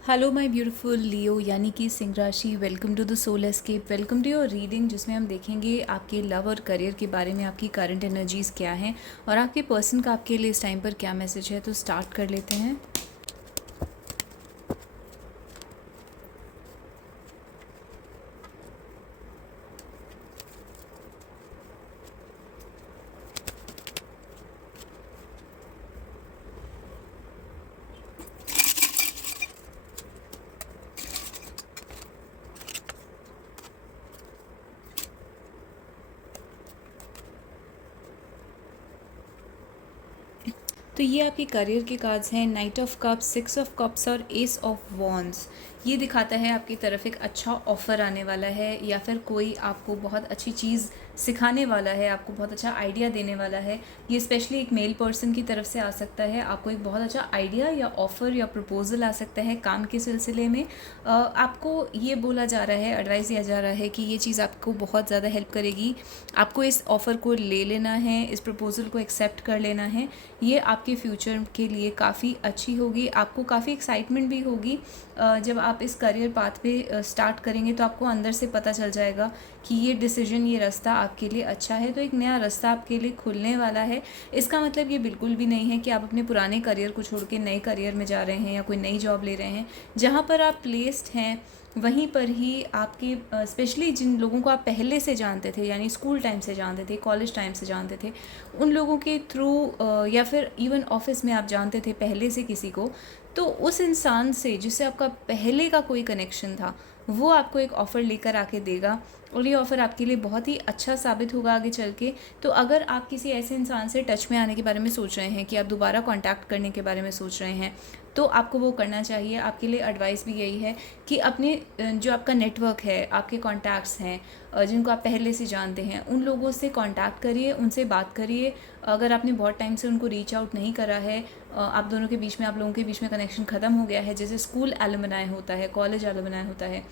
Hello my beautiful लियो यानी कि सिंह राशि। Welcome to the soul escape. Welcome to your reading, जिसमें हम देखेंगे आपके लव और करियर के बारे में आपकी करंट एनर्जीज़ क्या हैं और आपके पर्सन का आपके लिए इस टाइम पर क्या मैसेज है। तो स्टार्ट कर लेते हैं। तो ये आपके करियर के कार्ड्स हैं, night of cups, six of cups और एस ऑफ वॉन्ड्स। ये दिखाता है आपकी तरफ एक अच्छा ऑफ़र आने वाला है या फिर कोई आपको बहुत अच्छी चीज़ सिखाने वाला है, आपको बहुत अच्छा आइडिया देने वाला है। ये स्पेशली एक मेल पर्सन की तरफ से आ सकता है। आपको एक बहुत अच्छा आइडिया या ऑफ़र या प्रपोज़ल आ सकता है काम के सिलसिले में। आपको ये बोला जा रहा है, एडवाइस दिया जा रहा है कि ये चीज़ आपको बहुत ज़्यादा हेल्प करेगी। आपको इस ऑफ़र को ले लेना है, इस प्रपोज़ल को एक्सेप्ट कर लेना है। ये आपके फ्यूचर के लिए काफ़ी अच्छी होगी। आपको काफ़ी एक्साइटमेंट भी होगी जब आप इस करियर पाथ पे स्टार्ट करेंगे, तो आपको अंदर से पता चल जाएगा कि ये डिसीजन, ये रास्ता आपके लिए अच्छा है। तो एक नया रास्ता आपके लिए खुलने वाला है। इसका मतलब ये बिल्कुल भी नहीं है कि आप अपने पुराने करियर को छोड़ के नए करियर में जा रहे हैं या कोई नई जॉब ले रहे हैं। जहाँ पर आप प्लेस्ड हैं वहीं पर ही आपके स्पेशली जिन लोगों को आप पहले से जानते थे, यानी स्कूल टाइम से जानते थे, कॉलेज टाइम से जानते थे, उन लोगों के थ्रू या फिर इवन ऑफिस में आप जानते थे पहले से किसी को, तो उस इंसान से जिससे आपका पहले का कोई कनेक्शन था, वो आपको एक ऑफ़र लेकर आके देगा और ये ऑफ़र आपके लिए बहुत ही अच्छा साबित होगा आगे चल के। तो अगर आप किसी ऐसे इंसान से टच में आने के बारे में सोच रहे हैं, कि आप दोबारा कांटेक्ट करने के बारे में सोच रहे हैं, तो आपको वो करना चाहिए। आपके लिए एडवाइस भी यही है कि अपने जो आपका नेटवर्क है, आपके कॉन्टैक्ट्स हैं, जिनको आप पहले से जानते हैं, उन लोगों से कांटेक्ट करिए, उनसे बात करिए। अगर आपने बहुत टाइम से उनको रीच आउट नहीं करा है, आप दोनों के बीच में, आप लोगों के बीच में कनेक्शन ख़त्म हो गया है, जैसे स्कूल एलुमनाई होता है, कॉलेज एलुमनाई होता है,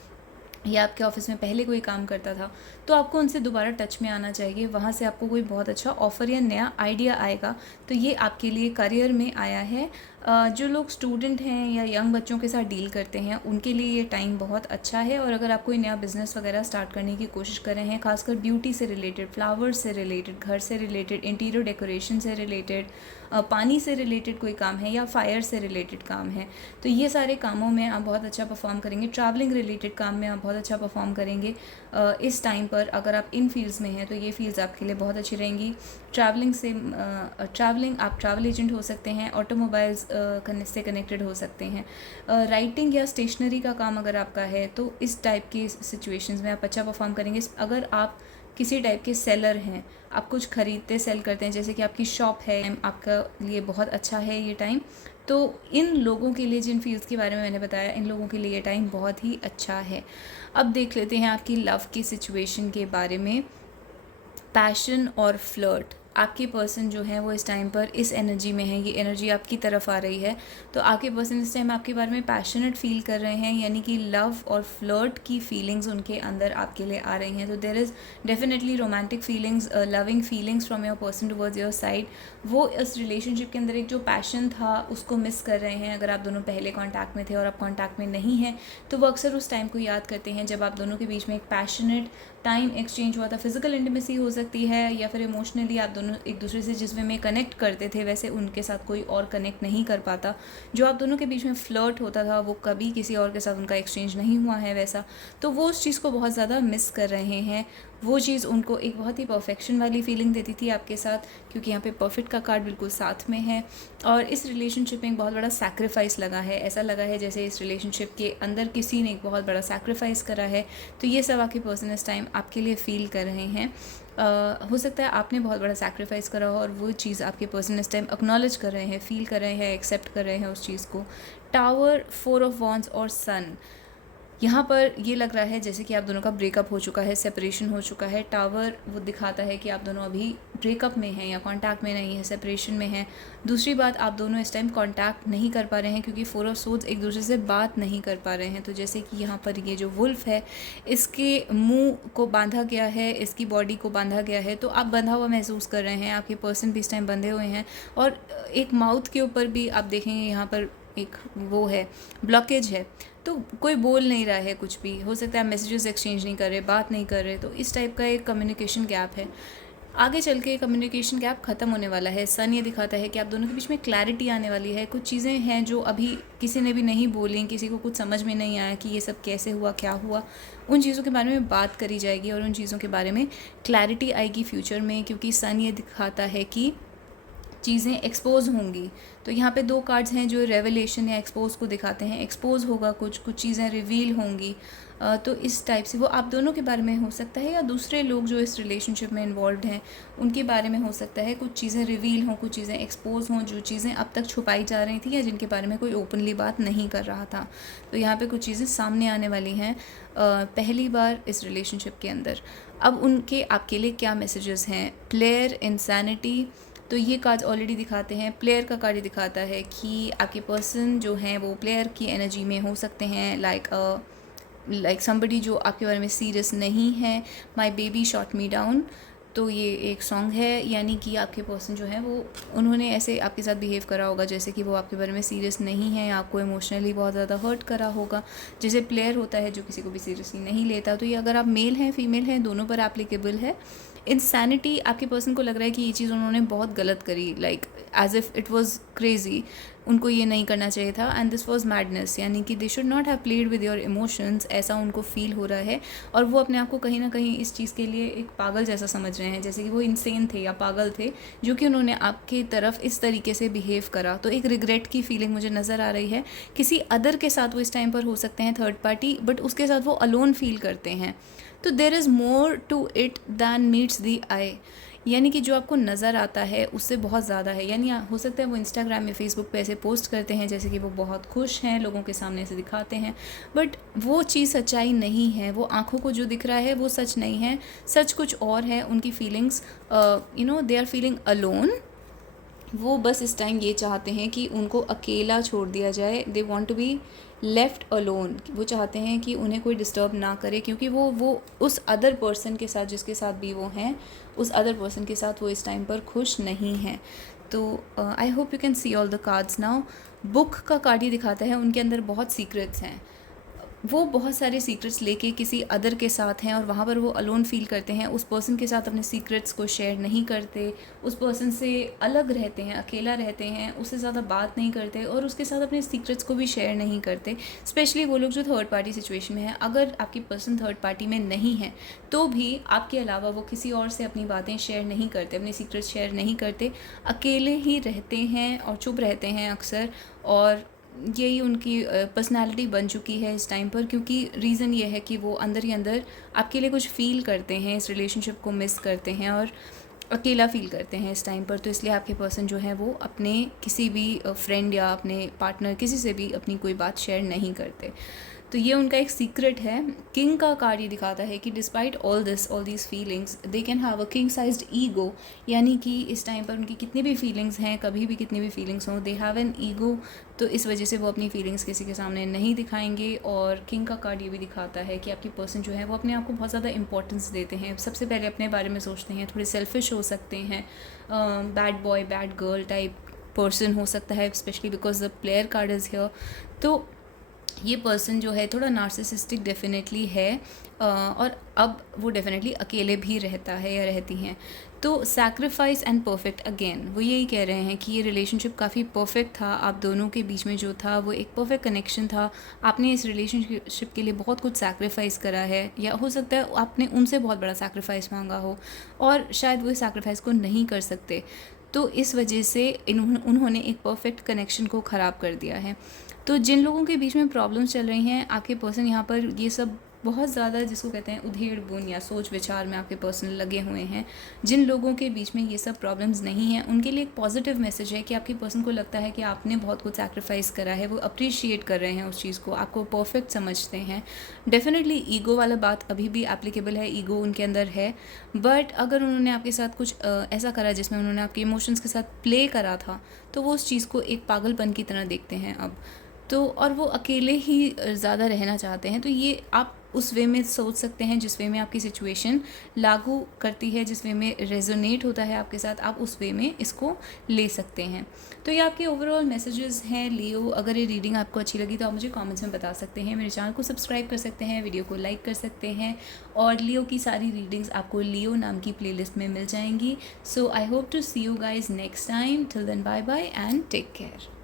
या आपके ऑफिस में पहले कोई काम करता था, तो आपको उनसे दोबारा टच में आना चाहिए। वहाँ से आपको कोई बहुत अच्छा ऑफ़र या नया आइडिया आएगा। तो ये आपके लिए करियर में आया है। जो लोग स्टूडेंट हैं या यंग बच्चों के साथ डील करते हैं, उनके लिए ये टाइम बहुत अच्छा है। और अगर आप कोई नया बिज़नेस वगैरह स्टार्ट करने की कोशिश कर रहे हैं, खासकर ब्यूटी से रिलेटेड, फ्लावर्स से रिलेटेड, घर से रिलेटेड, इंटीरियर डेकोरेशन से रिलेटेड, पानी से रिलेटेड कोई काम है या फायर से रिलेटेड काम है, तो ये सारे कामों में आप बहुत अच्छा परफॉर्म करेंगे। ट्रैवलिंग रिलेटेड काम में आप बहुत अच्छा परफॉर्म करेंगे। इस टाइम पर अगर आप इन फील्ड्स में हैं, तो ये फील्ड्स आपके लिए बहुत अच्छी रहेंगी। ट्रैवलिंग, आप ट्रैवल एजेंट हो सकते हैं, ऑटोमोबाइल्स से कनेक्टेड हो सकते हैं। राइटिंग या स्टेशनरी का काम अगर आपका है, तो इस टाइप की सिचुएशंस में आप अच्छा परफॉर्म करेंगे। अगर आप किसी टाइप के सेलर हैं, आप कुछ खरीदते सेल करते हैं, जैसे कि आपकी शॉप है, आपका लिए बहुत अच्छा है ये टाइम। तो इन लोगों के लिए, जिन फील्ड्स के बारे में मैंने बताया, इन लोगों के लिए ये टाइम बहुत ही अच्छा है। अब देख लेते हैं आपकी लव की सिचुएशन के बारे में। पैशन और फ्लर्ट, आपके पर्सन जो है वो इस टाइम पर इस एनर्जी में है, ये एनर्जी आपकी तरफ आ रही है। तो आपके पर्सन इस टाइम आपके बारे में पैशनेट फील कर रहे हैं, यानी कि लव और फ्लर्ट की फीलिंग्स उनके अंदर आपके लिए आ रही हैं। तो there is definitely romantic feelings, loving feelings from your person towards your side. वो इस रिलेशनशिप के अंदर एक जो पैशन था उसको मिस कर रहे हैं। अगर आप दोनों पहले कॉन्टैक्ट में थे और आप कॉन्टैक्ट में नहीं हैं, तो वो अक्सर उस टाइम को याद करते हैं जब आप दोनों के बीच में एक पैशनेट टाइम एक्सचेंज हुआ था। फिजिकल इंटीमेसी हो सकती है, या फिर इमोशनली आप दोनों एक दूसरे से जिस वे में कनेक्ट करते थे, वैसे उनके साथ कोई और कनेक्ट नहीं कर पाता। जो आप दोनों के बीच में फ्लर्ट होता था, वो कभी किसी और के साथ उनका एक्सचेंज नहीं हुआ है वैसा। तो वो उस चीज़ को बहुत ज़्यादा मिस कर रहे हैं। वो चीज़ उनको एक बहुत ही परफेक्शन वाली फीलिंग देती थी आपके साथ, क्योंकि यहाँ पे परफेक्ट का कार्ड बिल्कुल साथ में है। और इस रिलेशनशिप में एक बहुत बड़ा सैक्रिफाइस लगा है। ऐसा लगा है जैसे इस रिलेशनशिप के अंदर किसी ने एक बहुत बड़ा सैक्रिफाइस करा है। तो ये सब आपके पर्सन इस टाइम आपके लिए फ़ील कर रहे हैं। हो सकता है आपने बहुत बड़ा सैक्रिफाइस करा हो और वो चीज़ आपके पर्सन इस टाइम एक्नॉलेज कर रहे हैं, फ़ील कर रहे हैं, एक्सेप्ट कर रहे हैं उस चीज़ को। टावर, फोर ऑफ वॉन्ड्स और सन, यहाँ पर ये लग रहा है जैसे कि आप दोनों का ब्रेकअप हो चुका है, सेपरेशन हो चुका है। टावर वो दिखाता है कि आप दोनों अभी ब्रेकअप में हैं या कांटेक्ट में नहीं है, सेपरेशन में हैं। दूसरी बात, आप दोनों इस टाइम कांटेक्ट नहीं कर पा रहे हैं, क्योंकि फोर ऑफ सोर्ड्स एक दूसरे से बात नहीं कर पा रहे हैं। तो जैसे कि यहाँ पर ये जो वुल्फ है, इसके मुंह को बांधा गया है, इसकी बॉडी को बांधा गया है, तो आप बंधा हुआ महसूस कर रहे हैं। आपके पर्सन भी इस टाइम बंधे हुए हैं। और एक माउथ के ऊपर भी आप देखेंगे यहाँ पर एक वो है, ब्लॉकेज है। तो कोई बोल नहीं रहा है कुछ भी, हो सकता है मैसेजेस एक्सचेंज नहीं कर रहे, बात नहीं कर रहे, तो इस टाइप का एक कम्युनिकेशन गैप है। आगे चल के कम्युनिकेशन गैप ख़त्म होने वाला है। सन ये दिखाता है कि आप दोनों के बीच में क्लैरिटी आने वाली है। कुछ चीज़ें हैं जो अभी किसी ने भी नहीं बोली, किसी को कुछ समझ में नहीं आया कि ये सब कैसे हुआ, क्या हुआ, उन चीज़ों के बारे में बात करी जाएगी और उन चीज़ों के बारे में क्लैरिटी आएगी फ्यूचर में, क्योंकि सन ये दिखाता है कि चीज़ें एक्सपोज होंगी। तो यहाँ पे 2 कार्ड्स हैं जो रेवलेशन या एक्सपोज को दिखाते हैं। एक्सपोज होगा, कुछ चीज़ें रिवील होंगी। तो इस टाइप से वो आप दोनों के बारे में हो सकता है, या दूसरे लोग जो इस रिलेशनशिप में इन्वॉल्व हैं उनके बारे में हो सकता है। कुछ चीज़ें रिवील हों, कुछ चीज़ें एक्सपोज हों, जो चीज़ें अब तक छुपाई जा रही थी या जिनके बारे में कोई ओपनली बात नहीं कर रहा था। तो यहाँ पे कुछ चीज़ें सामने आने वाली हैं पहली बार इस रिलेशनशिप के अंदर। अब उनके आपके लिए क्या मैसेजेस हैं? प्लेयर, इंसैनिटी, तो ये कार्ड ऑलरेडी दिखाते हैं। प्लेयर का कार्ड ये दिखाता है कि आपके पर्सन जो हैं वो प्लेयर की एनर्जी में हो सकते हैं, लाइक समबडी जो आपके बारे में सीरियस नहीं है। My baby shot me down, तो ये एक सॉन्ग है, यानी कि आपके पर्सन जो है वो उन्होंने ऐसे आपके साथ बिहेव करा होगा जैसे कि वो आपके बारे में सीरियस नहीं है, आपको इमोशनली बहुत ज़्यादा हर्ट करा होगा। जैसे प्लेयर होता है जो किसी को भी सीरियसली नहीं लेता, तो ये अगर आप मेल हैं फीमेल हैं दोनों पर एप्लीकेबल है। इंसैनिटी, आपके पर्सन को लग रहा है कि ये चीज़ उन्होंने बहुत गलत करी, like as if it was crazy, उनको ये नहीं करना चाहिए था, एंड दिस वाज मैडनेस, यानी कि they should not have played with your emotions, ऐसा उनको फील हो रहा है। और वो अपने आप को कहीं ना कहीं इस चीज़ के लिए एक पागल जैसा समझ रहे हैं, जैसे कि वो इंसेन थे या पागल थे जो कि उन्होंने आपकी तरफ इस तरीके से बिहेव करा। तो एक रिग्रेट की फीलिंग मुझे नज़र आ रही है। किसी अदर के साथ वो इस टाइम पर हो सकते हैं, थर्ड पार्टी, बट उसके साथ वो अलोन फील करते हैं। तो there is more to it than meets the eye, यानी कि जो आपको नज़र आता है उससे बहुत ज़्यादा है। यानी हो सकता है वो इंस्टाग्राम या फेसबुक पे ऐसे पोस्ट करते हैं जैसे कि वो बहुत खुश हैं, लोगों के सामने ऐसे दिखाते हैं, बट वो चीज़ सच्चाई नहीं है। वो आँखों को जो दिख रहा है वो सच नहीं है, सच कुछ और है। उनकी feelings they are feeling alone. वो बस इस टाइम ये चाहते हैं कि उनको अकेला छोड़ दिया जाए। They want to be left alone. वो चाहते हैं कि उन्हें कोई डिस्टर्ब ना करे, क्योंकि वो उस अदर पर्सन के साथ, जिसके साथ भी वो हैं, उस अदर पर्सन के साथ वो इस टाइम पर खुश नहीं हैं। तो I hope you can see all the cards now. Book का कार्ड ही दिखाता है उनके अंदर बहुत सीक्रेट्स हैं। वो बहुत सारे सीक्रेट्स लेके किसी अदर के साथ हैं और वहाँ पर वो अलोन फील करते हैं। उस पर्सन के साथ अपने सीक्रेट्स को शेयर नहीं करते, उस पर्सन से अलग रहते हैं, अकेला रहते हैं, उससे ज़्यादा बात नहीं करते और उसके साथ अपने सीक्रेट्स को भी शेयर नहीं करते। स्पेशली वो लोग जो थर्ड पार्टी सिचुएशन में है। अगर आपकी पर्सन थर्ड पार्टी में नहीं है तो भी आपके अलावा वो किसी और से अपनी बातें शेयर नहीं करते, अपने सीक्रेट्स शेयर नहीं करते, अकेले ही रहते हैं और चुप रहते हैं अक्सर। और यही उनकी पर्सनालिटी बन चुकी है इस टाइम पर, क्योंकि रीज़न ये है कि वो अंदर ही अंदर आपके लिए कुछ फ़ील करते हैं, इस रिलेशनशिप को मिस करते हैं और अकेला फ़ील करते हैं इस टाइम पर। तो इसलिए आपके पर्सन जो है वो अपने किसी भी फ्रेंड या अपने पार्टनर किसी से भी अपनी कोई बात शेयर नहीं करते। तो ये उनका एक सीक्रेट है। किंग का कार्ड ये दिखाता है कि despite all these feelings they can have a king sized ego, यानी कि इस टाइम पर उनकी कितनी भी फीलिंग्स हैं, कभी भी कितनी भी फीलिंग्स हों, दे हैव एन ईगो। तो इस वजह से वो अपनी फीलिंग्स किसी के सामने नहीं दिखाएंगे। और किंग का कार्ड ये भी दिखाता है कि आपकी पर्सन जो है वो अपने आप को बहुत ज़्यादा इंपॉर्टेंस देते हैं, सबसे पहले अपने बारे में सोचते हैं, थोड़े सेल्फिश हो सकते हैं, bad boy bad girl type person हो सकता है, specially because the player card is here. तो ये पर्सन जो है थोड़ा नार्सिसिस्टिक डेफिनेटली है और अब वो डेफिनेटली अकेले भी रहता है या रहती हैं। तो सैक्रिफाइस एंड परफेक्ट, अगेन वो यही कह रहे हैं कि ये रिलेशनशिप काफ़ी परफेक्ट था, आप दोनों के बीच में जो था वो एक परफेक्ट कनेक्शन था। आपने इस रिलेशनशिप के लिए बहुत कुछ सैक्रिफाइस करा है, या हो सकता है आपने उनसे बहुत बड़ा सैक्रिफाइस मांगा हो और शायद वो इस सैक्रिफाइस को नहीं कर सकते। तो इस वजह से उन्होंने एक परफेक्ट कनेक्शन को ख़राब कर दिया है। तो जिन लोगों के बीच में प्रॉब्लम्स चल रही हैं, आपके पर्सन यहाँ पर ये सब बहुत ज़्यादा, जिसको कहते हैं उधेड़ बुन या सोच विचार में आपके पर्सन लगे हुए हैं। जिन लोगों के बीच में ये सब प्रॉब्लम्स नहीं हैं उनके लिए एक पॉजिटिव मैसेज है कि आपके पर्सन को लगता है कि आपने बहुत कुछ सैक्रिफाइस करा है, वो अप्रिशिएट कर रहे हैं उस चीज़ को, आपको परफेक्ट समझते हैं। डेफिनेटली ईगो वाला बात अभी भी एप्लीकेबल है, ईगो उनके अंदर है, बट अगर उन्होंने आपके साथ कुछ ऐसा करा जिसमें उन्होंने आपके इमोशंस के साथ प्ले करा था, तो वो उस चीज़ को एक पागलपन की तरह देखते हैं अब। तो और वो अकेले ही ज़्यादा रहना चाहते हैं। तो ये आप उस वे में सोच सकते हैं जिस वे में आपकी सिचुएशन लागू करती है, जिस वे में रेजोनेट होता है आपके साथ, आप उस वे में इसको ले सकते हैं। तो ये आपके ओवरऑल मैसेजेस हैं लियो। अगर ये रीडिंग आपको अच्छी लगी तो आप मुझे कमेंट्स में बता सकते हैं, मेरे चैनल को सब्सक्राइब कर सकते हैं, वीडियो को लाइक कर सकते हैं, और लियो की सारी रीडिंग्स आपको लियो नाम की प्लेलिस्ट में मिल जाएंगी। So I hope to see you guys next time. Till then bye bye and take care.